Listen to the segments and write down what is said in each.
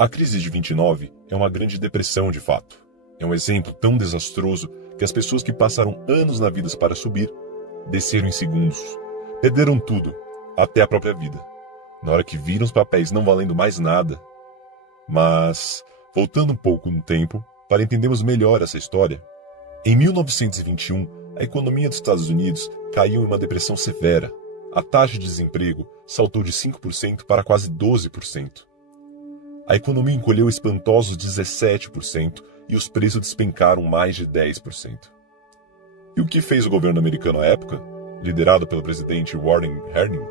A crise de 29 é uma grande depressão de fato. É um exemplo tão desastroso que as pessoas que passaram anos na vida para subir, desceram em segundos. Perderam tudo, até a própria vida. Na hora que viram os papéis não valendo mais nada. Mas, voltando um pouco no tempo, para entendermos melhor essa história, em 1921, a economia dos Estados Unidos caiu em uma depressão severa. A taxa de desemprego saltou de 5% para quase 12%. A economia encolheu espantosos 17% e os preços despencaram mais de 10%. E o que fez o governo americano à época, liderado pelo presidente Warren Harding?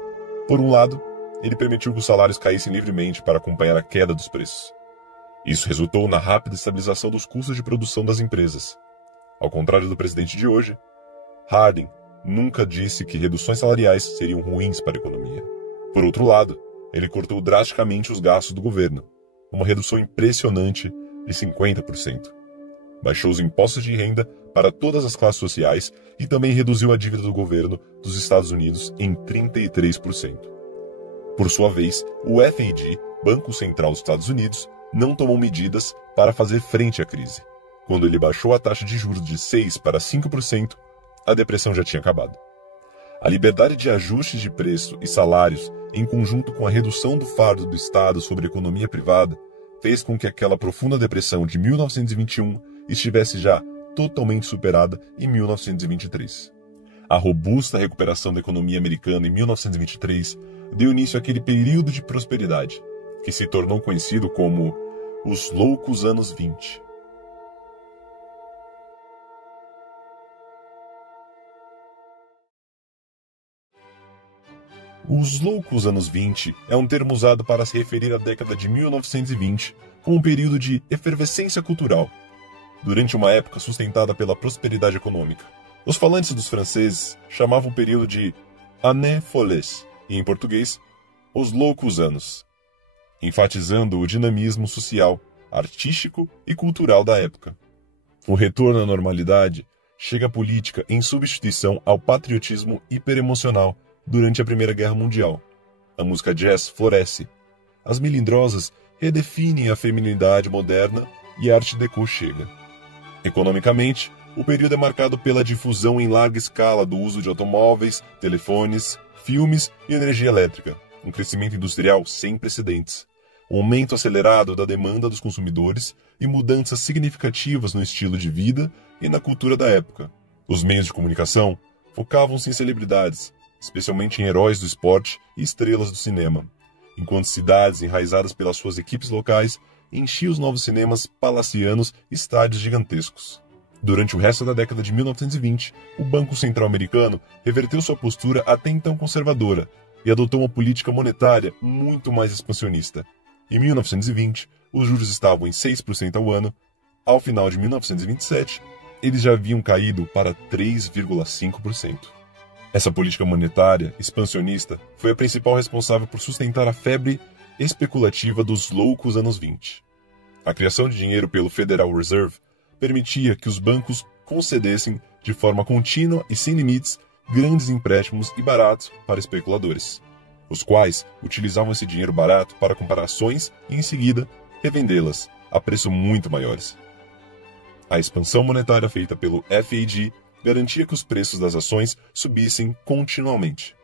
Por um lado, ele permitiu que os salários caíssem livremente para acompanhar a queda dos preços. Isso resultou na rápida estabilização dos custos de produção das empresas. Ao contrário do presidente de hoje, Harding nunca disse que reduções salariais seriam ruins para a economia. Por outro lado, ele cortou drasticamente os gastos do governo, uma redução impressionante de 50%. Baixou os impostos de renda para todas as classes sociais e também reduziu a dívida do governo dos Estados Unidos em 33%. Por sua vez, o FED, Banco Central dos Estados Unidos, não tomou medidas para fazer frente à crise. Quando ele baixou a taxa de juros de 6% para 5%, a depressão já tinha acabado. A liberdade de ajustes de preço e salários, em conjunto com a redução do fardo do Estado sobre a economia privada, fez com que aquela profunda depressão de 1921 estivesse já totalmente superada em 1923. A robusta recuperação da economia americana em 1923 deu início àquele período de prosperidade, que se tornou conhecido como os loucos anos 20. Os loucos anos 20 é um termo usado para se referir à década de 1920 como um período de efervescência cultural, durante uma época sustentada pela prosperidade econômica. Os falantes dos franceses chamavam o período de Années Folles, e em português, os loucos anos, enfatizando o dinamismo social, artístico e cultural da época. O retorno à normalidade chega à política em substituição ao patriotismo hiperemocional durante a Primeira Guerra Mundial. A música jazz floresce. As melindrosas redefinem a feminilidade moderna e a arte déco chega. Economicamente, o período é marcado pela difusão em larga escala do uso de automóveis, telefones, filmes e energia elétrica, um crescimento industrial sem precedentes, um aumento acelerado da demanda dos consumidores e mudanças significativas no estilo de vida e na cultura da época. Os meios de comunicação focavam-se em celebridades, especialmente em heróis do esporte e estrelas do cinema, enquanto cidades enraizadas pelas suas equipes locais enchiam os novos cinemas palacianos e estádios gigantescos. Durante o resto da década de 1920, o Banco Central americano reverteu sua postura até então conservadora e adotou uma política monetária muito mais expansionista. Em 1920, os juros estavam em 6% ao ano. Ao final de 1927, eles já haviam caído para 3,5%. Essa política monetária expansionista foi a principal responsável por sustentar a febre especulativa dos loucos anos 20. A criação de dinheiro pelo Federal Reserve permitia que os bancos concedessem de forma contínua e sem limites grandes empréstimos e baratos para especuladores, os quais utilizavam esse dinheiro barato para comprar ações e, em seguida, revendê-las a preços muito maiores. A expansão monetária feita pelo FED garantia que os preços das ações subissem continuamente.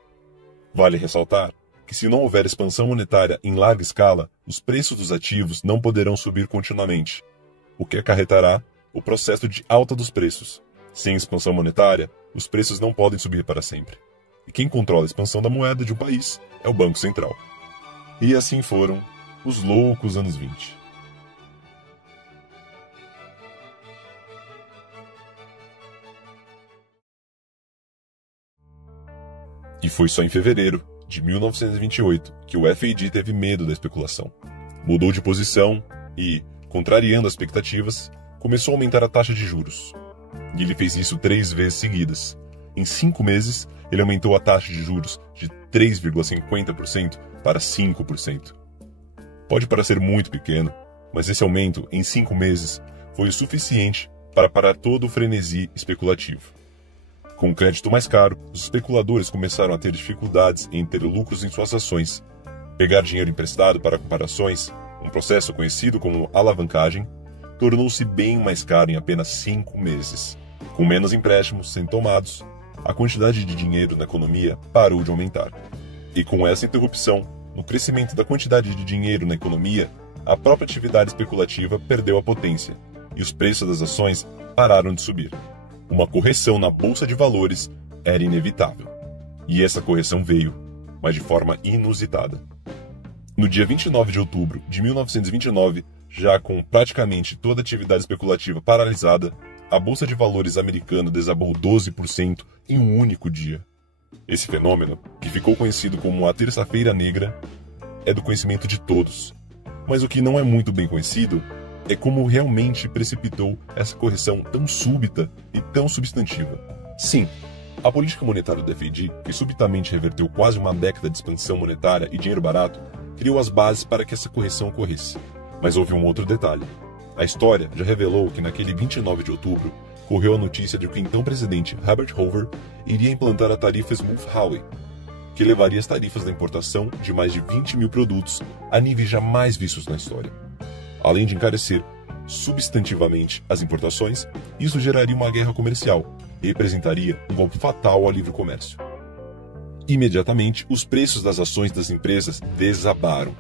Vale ressaltar que, se não houver expansão monetária em larga escala, os preços dos ativos não poderão subir continuamente, o que acarretará o processo de alta dos preços. Sem expansão monetária, os preços não podem subir para sempre. E quem controla a expansão da moeda de um país é o Banco Central. E assim foram os loucos anos 20. E foi só em fevereiro de 1928 que o FED teve medo da especulação. Mudou de posição e, contrariando as expectativas, começou a aumentar a taxa de juros. E ele fez isso 3 vezes seguidas. Em 5 meses, ele aumentou a taxa de juros de 3,50% para 5%. Pode parecer muito pequeno, mas esse aumento em 5 meses foi o suficiente para parar todo o frenesi especulativo. Com o crédito mais caro, os especuladores começaram a ter dificuldades em ter lucros em suas ações. Pegar dinheiro emprestado para comprar ações Um processo conhecido como alavancagem tornou-se bem mais caro em apenas 5 meses. Com menos empréstimos sendo tomados, a quantidade de dinheiro na economia parou de aumentar. E com essa interrupção no crescimento da quantidade de dinheiro na economia, a própria atividade especulativa perdeu a potência e os preços das ações pararam de subir. Uma correção na bolsa de valores era inevitável. E essa correção veio, mas de forma inusitada. No dia 29 de outubro de 1929, já com praticamente toda a atividade especulativa paralisada, a bolsa de valores americana desabou 12% em um único dia. Esse fenômeno, que ficou conhecido como a Terça-feira Negra, é do conhecimento de todos. Mas o que não é muito bem conhecido é como realmente precipitou essa correção tão súbita e tão substantiva. Sim, a política monetária do FED, que subitamente reverteu quase uma década de expansão monetária e dinheiro barato, criou as bases para que essa correção ocorresse. Mas houve um outro detalhe. A história já revelou que naquele 29 de outubro, correu a notícia de que o então presidente Herbert Hoover iria implantar a tarifa Smoot-Hawley, que levaria as tarifas da importação de mais de 20 mil produtos a níveis jamais vistos na história. Além de encarecer substantivamente as importações, isso geraria uma guerra comercial e representaria um golpe fatal ao livre comércio. Imediatamente, os preços das ações das empresas desabaram.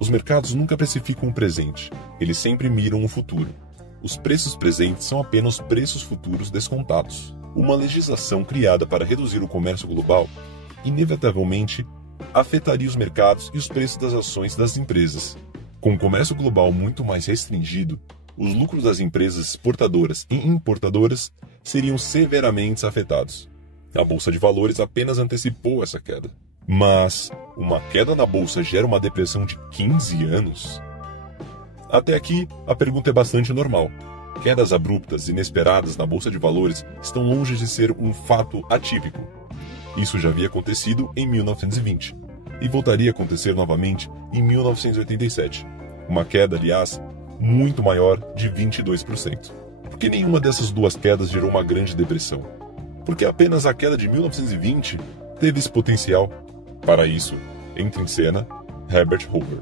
Os mercados nunca precificam o presente, eles sempre miram o futuro. Os preços presentes são apenas preços futuros descontados. Uma legislação criada para reduzir o comércio global inevitavelmente afetaria os mercados e os preços das ações das empresas. Com o comércio global muito mais restringido, os lucros das empresas exportadoras e importadoras seriam severamente afetados. A Bolsa de Valores apenas antecipou essa queda. Mas uma queda na bolsa gera uma depressão de 15 anos? Até aqui, a pergunta é bastante normal. Quedas abruptas e inesperadas na bolsa de valores estão longe de ser um fato atípico. Isso já havia acontecido em 1920 e voltaria a acontecer novamente em 1987. Uma queda, aliás, muito maior de 22%. Por que nenhuma dessas duas quedas gerou uma grande depressão? Porque apenas a queda de 1920 teve esse potencial. Para isso, entra em cena Herbert Hoover.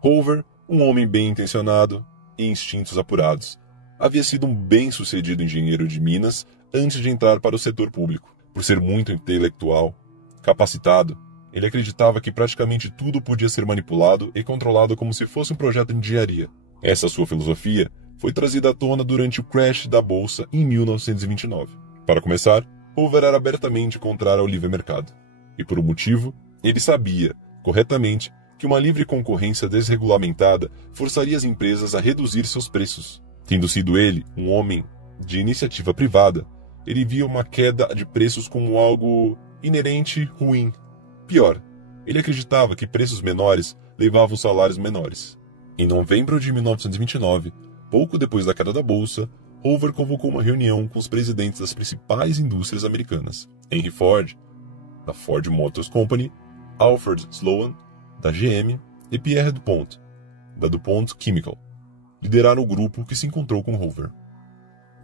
Hoover, um homem bem intencionado e instintos apurados, havia sido um bem-sucedido engenheiro de minas antes de entrar para o setor público. Por ser muito intelectual, capacitado, ele acreditava que praticamente tudo podia ser manipulado e controlado como se fosse um projeto de engenharia. Essa sua filosofia foi trazida à tona durante o crash da bolsa em 1929. Para começar, Hoover era abertamente contrário ao livre mercado. E por um motivo, ele sabia, corretamente, que uma livre concorrência desregulamentada forçaria as empresas a reduzir seus preços. Tendo sido ele um homem de iniciativa privada, ele via uma queda de preços como algo inerente ruim. Pior, ele acreditava que preços menores levavam salários menores. Em novembro de 1929, pouco depois da queda da bolsa, Hoover convocou uma reunião com os presidentes das principais indústrias americanas: Henry Ford, da Ford Motor Company, Alfred Sloan, da GM, e Pierre DuPont, da DuPont Chemical. Lideraram o grupo que se encontrou com Hoover.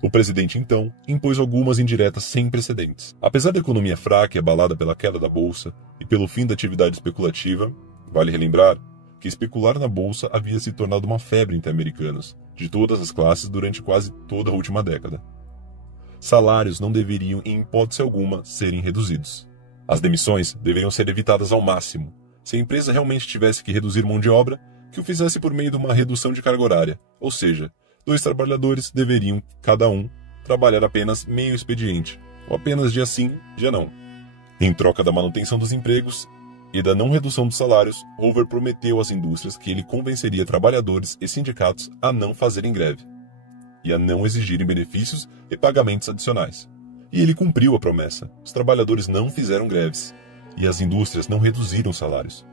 O presidente, então, impôs algumas indiretas sem precedentes. Apesar da economia fraca e abalada pela queda da bolsa e pelo fim da atividade especulativa, vale relembrar que especular na bolsa havia se tornado uma febre entre americanos, de todas as classes durante quase toda a última década. Salários não deveriam, em hipótese alguma, serem reduzidos. As demissões deveriam ser evitadas ao máximo. Se a empresa realmente tivesse que reduzir mão de obra, que o fizesse por meio de uma redução de carga horária, ou seja, 2 trabalhadores deveriam, cada um, trabalhar apenas meio expediente, ou apenas dia sim, dia não. Em troca da manutenção dos empregos e da não redução dos salários, Hoover prometeu às indústrias que ele convenceria trabalhadores e sindicatos a não fazerem greve e a não exigirem benefícios e pagamentos adicionais. E ele cumpriu a promessa. Os trabalhadores não fizeram greves e as indústrias não reduziram salários.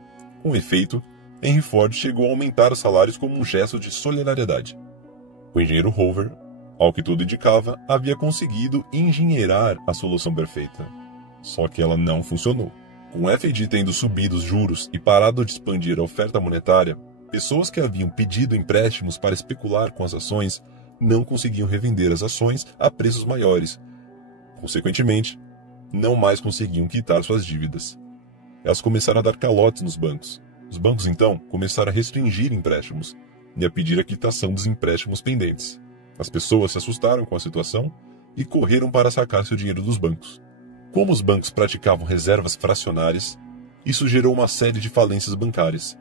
Com efeito, Henry Ford chegou a aumentar os salários como um gesto de solidariedade. O engenheiro Hoover, ao que tudo indicava, havia conseguido engenheirar a solução perfeita. Só que ela não funcionou. Com o FED tendo subido os juros e parado de expandir a oferta monetária, pessoas que haviam pedido empréstimos para especular com as ações não conseguiam revender as ações a preços maiores. Consequentemente, não mais conseguiam quitar suas dívidas. Elas começaram a dar calotes nos bancos. Os bancos, então, começaram a restringir empréstimos e a pedir a quitação dos empréstimos pendentes. As pessoas se assustaram com a situação e correram para sacar seu dinheiro dos bancos. Como os bancos praticavam reservas fracionárias, isso gerou uma série de falências bancárias.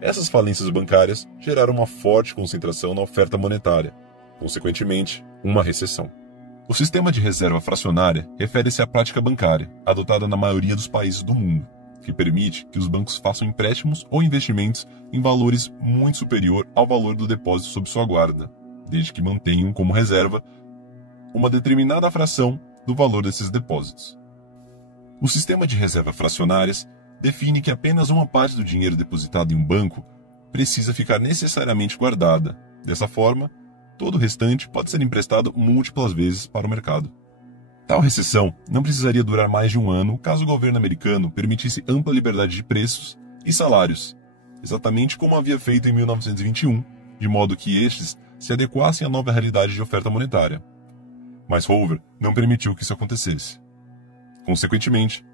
Essas falências bancárias geraram uma forte concentração na oferta monetária, consequentemente, uma recessão. O sistema de reserva fracionária refere-se à prática bancária, adotada na maioria dos países do mundo, que permite que os bancos façam empréstimos ou investimentos em valores muito superior ao valor do depósito sob sua guarda, desde que mantenham como reserva uma determinada fração do valor desses depósitos. O sistema de reserva fracionárias define que apenas uma parte do dinheiro depositado em um banco precisa ficar necessariamente guardada. Dessa forma, todo o restante pode ser emprestado múltiplas vezes para o mercado. Tal recessão não precisaria durar mais de um ano caso o governo americano permitisse ampla liberdade de preços e salários, exatamente como havia feito em 1921, de modo que estes se adequassem à nova realidade de oferta monetária. Mas Hoover não permitiu que isso acontecesse. Consequentemente,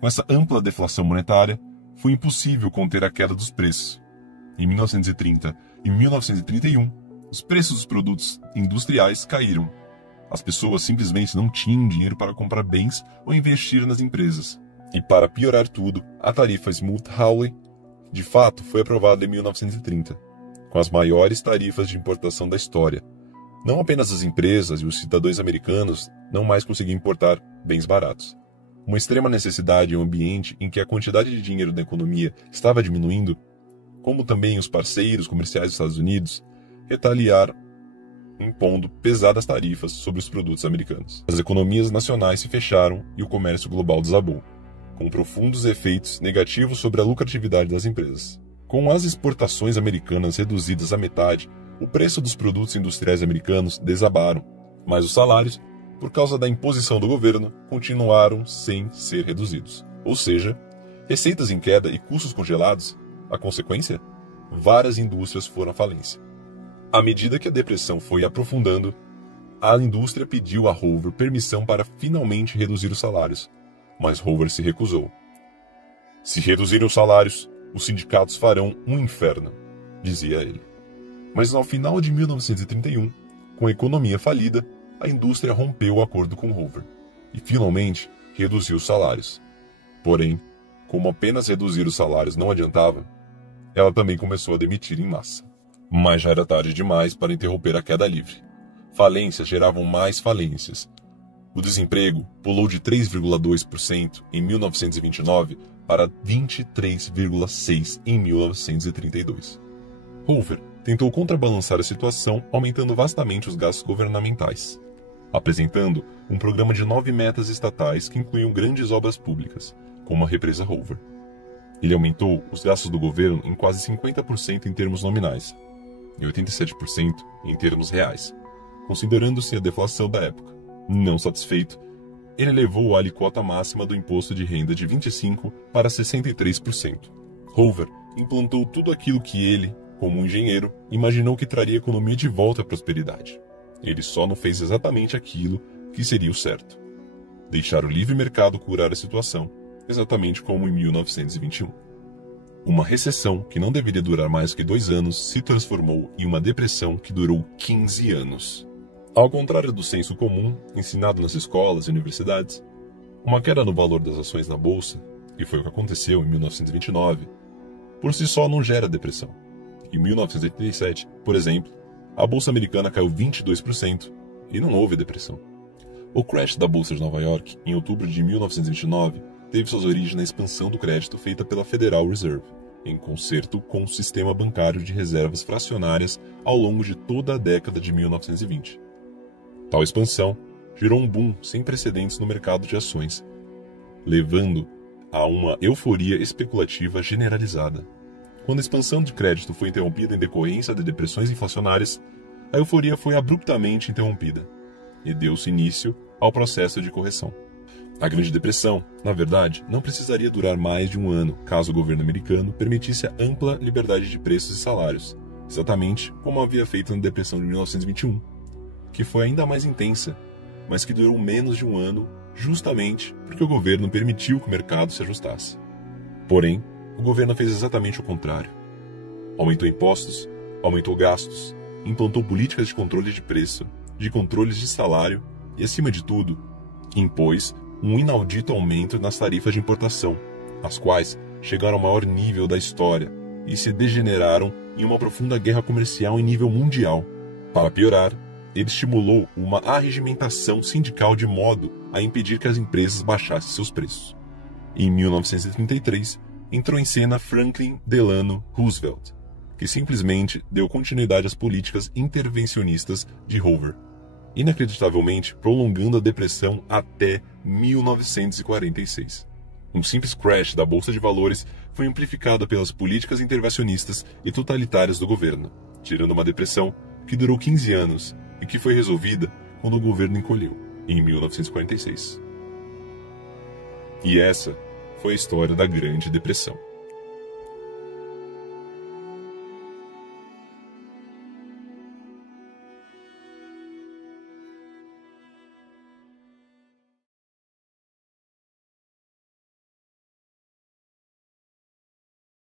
com essa ampla deflação monetária, foi impossível conter a queda dos preços. Em 1930 e 1931, os preços dos produtos industriais caíram. As pessoas simplesmente não tinham dinheiro para comprar bens ou investir nas empresas. E para piorar tudo, a tarifa Smoot-Hawley, de fato, foi aprovada em 1930, com as maiores tarifas de importação da história. Não apenas as empresas e os cidadãos americanos não mais conseguiam importar bens baratos. Uma extrema necessidade em um ambiente em que a quantidade de dinheiro da economia estava diminuindo, como também os parceiros comerciais dos Estados Unidos, retaliaram impondo pesadas tarifas sobre os produtos americanos. As economias nacionais se fecharam e o comércio global desabou, com profundos efeitos negativos sobre a lucratividade das empresas. Com as exportações americanas reduzidas à metade, o preço dos produtos industriais americanos desabaram, mas os salários, por causa da imposição do governo, continuaram sem ser reduzidos. Ou seja, receitas em queda e custos congelados, a consequência? Várias indústrias foram à falência. À medida que a depressão foi aprofundando, a indústria pediu a Hoover permissão para finalmente reduzir os salários, mas Hoover se recusou. Se reduzirem os salários, os sindicatos farão um inferno, dizia ele. Mas ao final de 1931, com a economia falida, a indústria rompeu o acordo com Hoover e finalmente reduziu os salários. Porém, como apenas reduzir os salários não adiantava, ela também começou a demitir em massa. Mas já era tarde demais para interromper a queda livre. Falências geravam mais falências. O desemprego pulou de 3,2% em 1929 para 23,6% em 1932. Hoover tentou contrabalançar a situação aumentando vastamente os gastos governamentais, apresentando um programa de 9 metas estatais que incluíam grandes obras públicas, como a represa Hoover. Ele aumentou os gastos do governo em quase 50% em termos nominais, e 87% em termos reais, considerando-se a deflação da época. Não satisfeito, ele elevou a alíquota máxima do imposto de renda de 25% para 63%. Hoover implantou tudo aquilo que ele, como um engenheiro, imaginou que traria a economia de volta à prosperidade. Ele só não fez exatamente aquilo que seria o certo: deixar o livre mercado curar a situação, exatamente como em 1921. Uma recessão que não deveria durar mais que 2 anos se transformou em uma depressão que durou 15 anos. Ao contrário do senso comum ensinado nas escolas e universidades, uma queda no valor das ações na bolsa, que foi o que aconteceu em 1929, por si só não gera depressão. Em 1987, por exemplo, a bolsa americana caiu 22% e não houve depressão. O crash da bolsa de Nova York, em outubro de 1929, teve suas origens na expansão do crédito feita pela Federal Reserve, em concerto com o sistema bancário de reservas fracionárias ao longo de toda a década de 1920. Tal expansão gerou um boom sem precedentes no mercado de ações, levando a uma euforia especulativa generalizada. Quando a expansão de crédito foi interrompida em decorrência de depressões inflacionárias, a euforia foi abruptamente interrompida e deu-se início ao processo de correção. A Grande Depressão, na verdade, não precisaria durar mais de um ano caso o governo americano permitisse a ampla liberdade de preços e salários, exatamente como havia feito na Depressão de 1921. que foi ainda mais intensa, mas que durou menos de um ano, justamente porque o governo permitiu que o mercado se ajustasse. Porém, o governo fez exatamente o contrário. Aumentou impostos, aumentou gastos, implantou políticas de controle de preço, de controles de salário e, acima de tudo, impôs um inaudito aumento nas tarifas de importação, as quais chegaram ao maior nível da história e se degeneraram em uma profunda guerra comercial em nível mundial. Para piorar, ele estimulou uma arregimentação sindical de modo a impedir que as empresas baixassem seus preços. Em 1933, entrou em cena Franklin Delano Roosevelt, que simplesmente deu continuidade às políticas intervencionistas de Hoover, inacreditavelmente prolongando a depressão até 1946. Um simples crash da bolsa de valores foi amplificado pelas políticas intervencionistas e totalitárias do governo, gerando uma depressão que durou 15 anos e que foi resolvida quando o governo encolheu, em 1946. E essa foi a história da Grande Depressão.